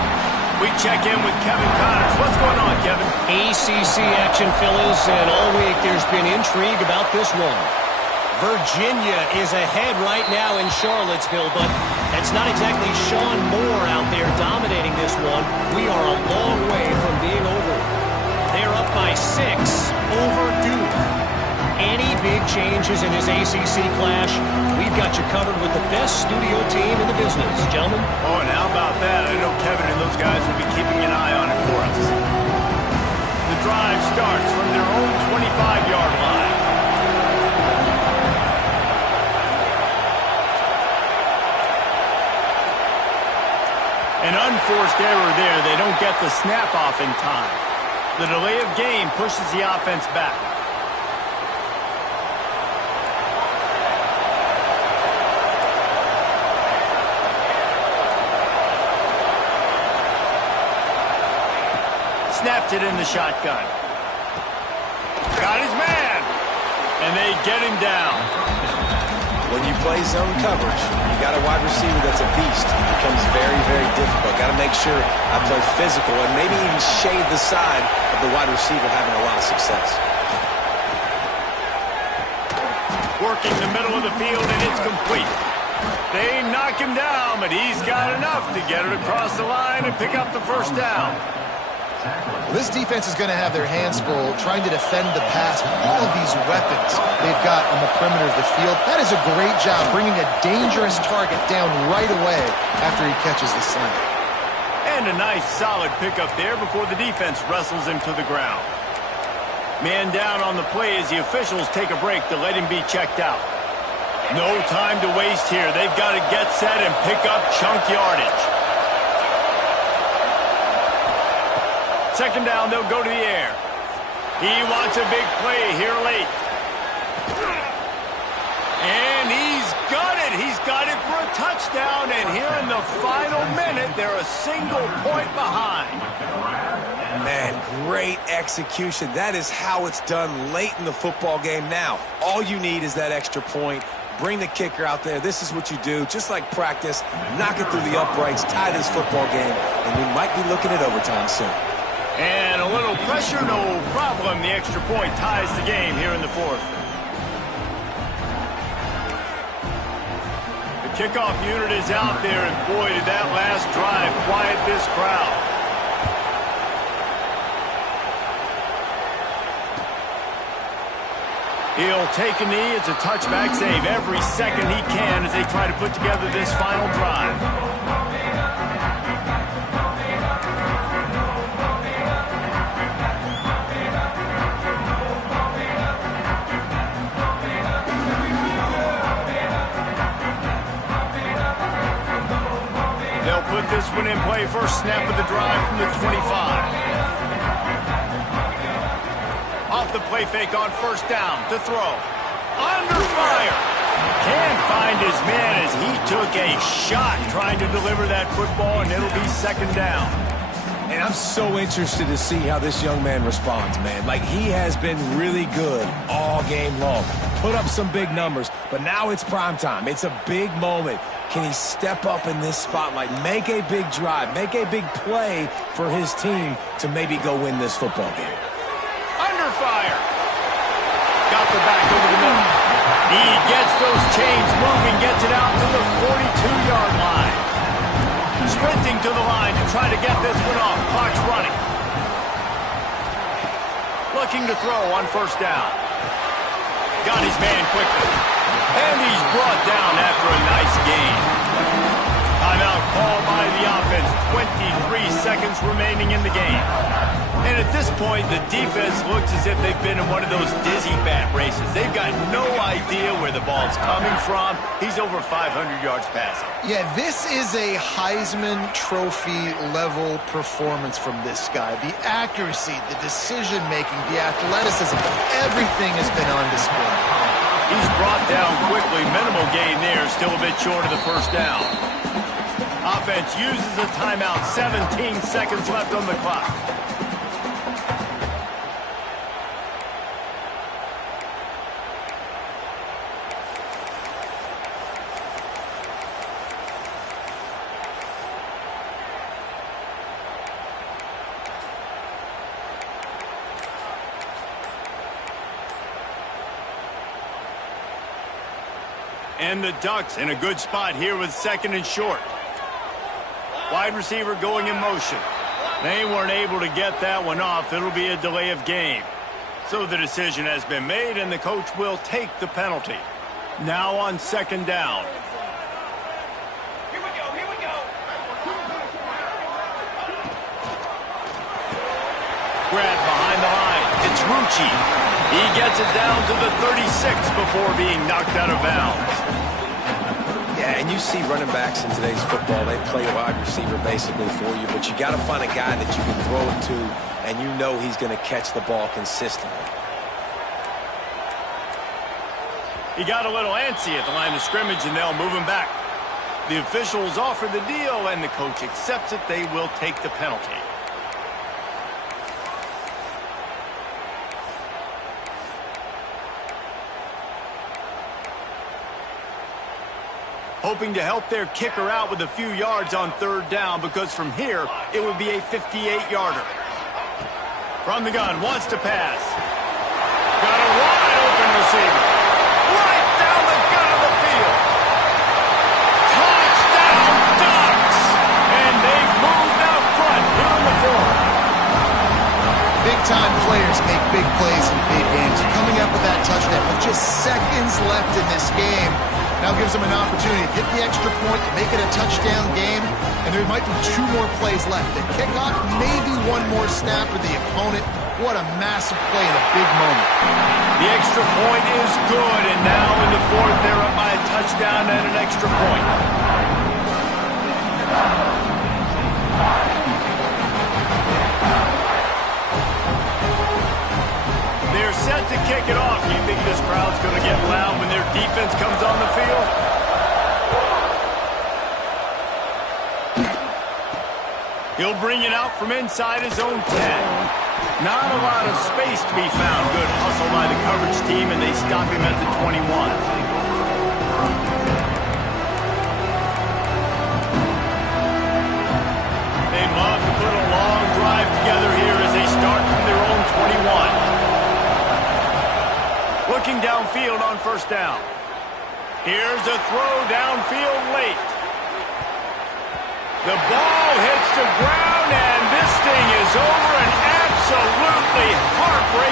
We check in with Kevin Connors. What's going on, Kevin? ACC action, fellas, and all week there's been intrigue about this one. Virginia is ahead right now in Charlottesville, but that's not exactly Sean Moore out there dominating this one. We are a long way from being over. They're up by 6 over Duke. Any big changes in this ACC clash, we've got you covered with the best studio team in the business, gentlemen. Oh, and how about that? I know Kevin and those guys will be keeping an eye on it for us. The drive starts from their own 25-yard line. An unforced error there. They don't get the snap off in time. The delay of game pushes the offense back. Snapped it in the shotgun. Got his man. And they get him down. when you play zone coverage, you got a wide receiver that's a beast. It becomes very, very difficult. Got to make sure I play physical and maybe even shade the side of the wide receiver having a lot of success. Working the middle of the field, and it's complete. They knock him down, but he's got enough to get it across the line and pick up the first down. Well, this defense is going to have their hands full trying to defend the pass with all of these weapons they've got on the perimeter of the field. That is a great job bringing a dangerous target down right away after he catches the slant. And a nice solid pickup there before the defense wrestles him to the ground. Man down on the play as the officials take a break to let him be checked out. No time to waste here. They've got to get set and pick up chunk yardage. Second down, they'll go to the air. He wants a big play here late. And he's got it. He's got it for a touchdown. And here in the final minute, they're a single point behind. Man, great execution. That is how it's done late in the football game now. All you need is that extra point. Bring the kicker out there. This is what you do. Just like practice, knock it through the uprights, tie this football game, and we might be looking at overtime soon. And a little pressure, no problem. The extra point ties the game here in the fourth. The kickoff unit is out there, and boy, did that last drive quiet this crowd. He'll take a knee. It's a touchback save every second he can as they try to put together this final drive. They'll put this one in play. First snap of the drive from the 25. Off the play fake on first down to throw. Under fire. Can't find his man as he took a shot trying to deliver that football, and it'll be second down. And I'm so interested to see how this young man responds, man. Like, he has been really good all game long. Put up some big numbers, but now it's prime time. It's a big moment. Can he step up in this spotlight, make a big drive, make a big play for his team to maybe go win this football game? Under fire. Got the back over the middle. He gets those chains moving, gets it out to the 42-yard line. Sprinting to the line to try to get this one off. Clock's running. Looking to throw on first down. Got his man quickly. And he's brought down after a nice gain. Timeout called by the offense. 23 seconds remaining in the game. And at this point, the defense looks as if they've been in one of those dizzy bat races. They've got no idea where the ball's coming from. He's over 500 yards passing. Yeah, this is a Heisman Trophy level performance from this guy. The accuracy, the decision-making, the athleticism, everything has been on display. He's brought down quickly. Minimal gain there. Still a bit short of the first down. Offense uses a timeout. 17 seconds left on the clock. And the Ducks in a good spot here with second and short. Wide receiver going in motion. They weren't able to get that one off. It'll be a delay of game. So the decision has been made, and the coach will take the penalty. Now on second down. Here we go. Grab behind the line. It's Rucci. He gets it down to the 36 before being knocked out of bounds. Yeah, and you see running backs in today's football, they play a wide receiver basically for you, but you got to find a guy that you can throw it to, and you know he's going to catch the ball consistently. He got a little antsy at the line of scrimmage, and they'll move him back. The officials offer the deal, and the coach accepts it. They will take the penalty. hoping to help their kicker out with a few yards on third down, because from here, it would be a 58-yarder. From the gun, wants to pass. Got a wide open receiver. Right down the gut of the field. Touchdown, Ducks! And they moved out front here in the fourth. Big-time players make big plays in big games. Coming up with that touchdown with just seconds left in this game now gives them an opportunity to get the extra point, make it a touchdown game, and there might be 2 more plays left. The kickoff, maybe 1 more snap for the opponent. What a massive play in a big moment. The extra point is good, and now in the fourth, they're up by a touchdown and an extra point. They're set to kick it off. Do you think this crowd's going to get loud when their defense comes on the field? He'll bring it out from inside his own 10. Not a lot of space to be found. Good hustle by the coverage team, and they stop him at the 21. They'd love to put a long drive together here as they start from their own 21. Looking downfield on first down. Here's a throw downfield late. The ball hits the ground.